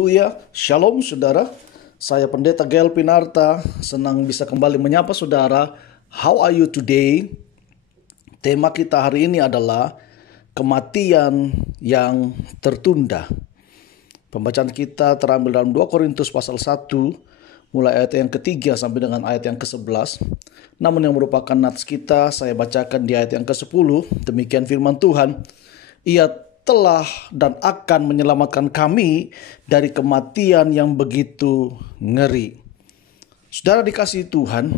Haleluya, Shalom saudara. Saya Pendeta Gael Pinarta, senang bisa kembali menyapa saudara. How are you today? Tema kita hari ini adalah kematian yang tertunda. Pembacaan kita terambil dalam 2 Korintus pasal 1, mulai ayat yang ketiga sampai dengan ayat yang ke-11. Namun yang merupakan nats kita, saya bacakan di ayat yang ke-10. Demikian firman Tuhan. Ia telah dan akan menyelamatkan kami dari kematian yang begitu ngeri. Saudara dikasihi Tuhan,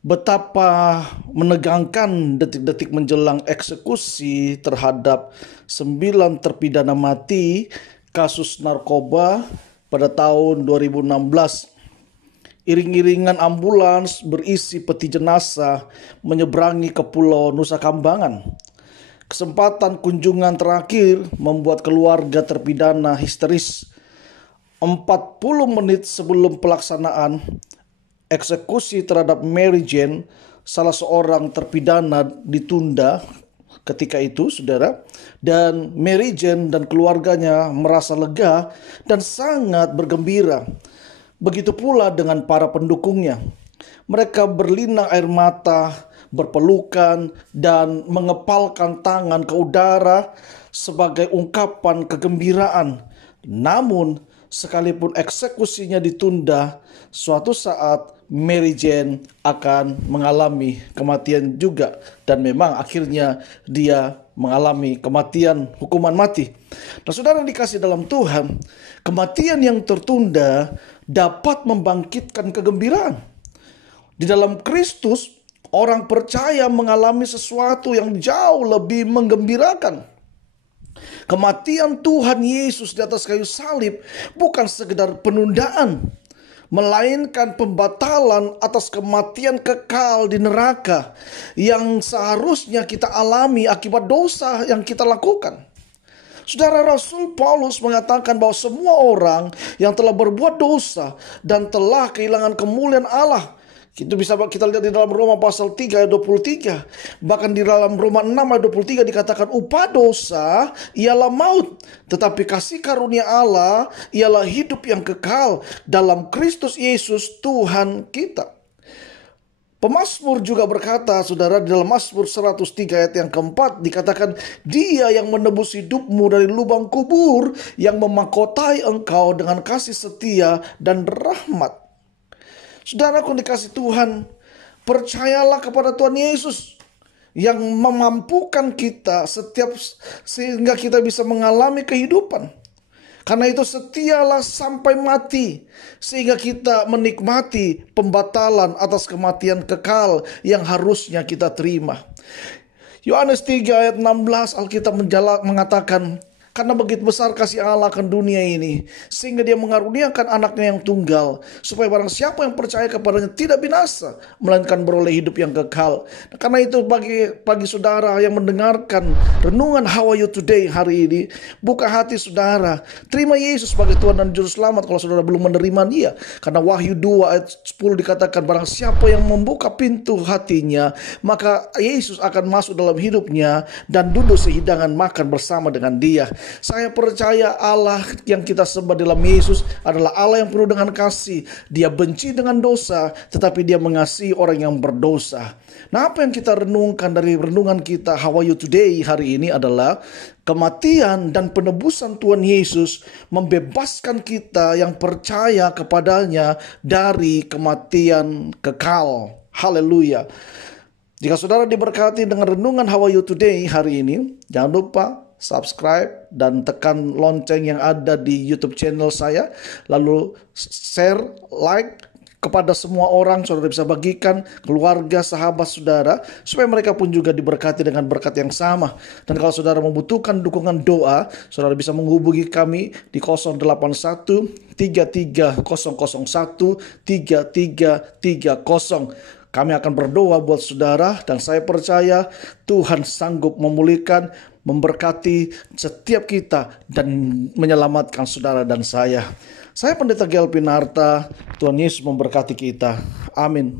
betapa menegangkan detik-detik menjelang eksekusi terhadap 9 terpidana mati kasus narkoba pada tahun 2016. Iring-iringan ambulans berisi peti jenazah menyeberangi ke Pulau Nusa Kambangan. Kesempatan kunjungan terakhir membuat keluarga terpidana histeris. 40 menit sebelum pelaksanaan eksekusi terhadap Mary Jane, salah seorang terpidana, ditunda ketika itu, saudara. Dan Mary Jane dan keluarganya merasa lega dan sangat bergembira. Begitu pula dengan para pendukungnya. Mereka berlinang air mata, berpelukan, dan mengepalkan tangan ke udara sebagai ungkapan kegembiraan. Namun, sekalipun eksekusinya ditunda, suatu saat Mary Jane akan mengalami kematian juga. Dan memang akhirnya dia mengalami kematian, hukuman mati. Nah, saudara yang dikasih dalam Tuhan, kematian yang tertunda dapat membangkitkan kegembiraan. Di dalam Kristus, orang percaya mengalami sesuatu yang jauh lebih menggembirakan. Kematian Tuhan Yesus di atas kayu salib bukan sekedar penundaan, melainkan pembatalan atas kematian kekal di neraka yang seharusnya kita alami akibat dosa yang kita lakukan. Saudara, Rasul Paulus mengatakan bahwa semua orang yang telah berbuat dosa dan telah kehilangan kemuliaan Allah. Itu bisa kita lihat di dalam Roma pasal 3 ayat 23. Bahkan di dalam Roma 6 ayat 23 dikatakan upah dosa ialah maut, tetapi kasih karunia Allah ialah hidup yang kekal dalam Kristus Yesus Tuhan kita. Pemazmur juga berkata, saudara, di dalam Mazmur 103 ayat yang keempat dikatakan, Dia yang menebus hidupmu dari lubang kubur, yang memahkotai engkau dengan kasih setia dan rahmat. Saudaraku dikasih Tuhan, percayalah kepada Tuhan Yesus yang memampukan kita sehingga kita bisa mengalami kehidupan. Karena itu setialah sampai mati, sehingga kita menikmati pembatalan atas kematian kekal yang harusnya kita terima. Yohanes 3 ayat 16 Alkitab mengatakan, karena begitu besar kasih Allah akan dunia ini, sehingga Dia mengaruniakan anaknya yang tunggal, supaya barang siapa yang percaya kepadanya tidak binasa, melainkan beroleh hidup yang kekal. Karena itu bagi saudara yang mendengarkan renungan How Are You Today hari ini, buka hati saudara, terima Yesus sebagai Tuhan dan Juru Selamat kalau saudara belum menerima Dia. Karena Wahyu 2 ayat 10 dikatakan, barang siapa yang membuka pintu hatinya, maka Yesus akan masuk dalam hidupnya dan duduk sehidangan makan bersama dengan Dia. Saya percaya Allah yang kita sembah dalam Yesus adalah Allah yang penuh dengan kasih. Dia benci dengan dosa, tetapi Dia mengasihi orang yang berdosa. Nah, apa yang kita renungkan dari renungan kita How Are You Today hari ini adalah kematian dan penebusan Tuhan Yesus membebaskan kita yang percaya kepadanya dari kematian kekal. Haleluya. Jika saudara diberkati dengan renungan How Are You Today hari ini, jangan lupa subscribe dan tekan lonceng yang ada di YouTube channel saya. Lalu share, like kepada semua orang. Saudara bisa bagikan keluarga, sahabat saudara, supaya mereka pun juga diberkati dengan berkat yang sama. Dan kalau saudara membutuhkan dukungan doa, saudara bisa menghubungi kami di 081 33 001 3330. Kami akan berdoa buat saudara, dan saya percaya Tuhan sanggup memulihkan, memberkati setiap kita dan menyelamatkan saudara dan saya. Saya Pendeta Gael Pinarta. Tuhan Yesus memberkati kita. Amin.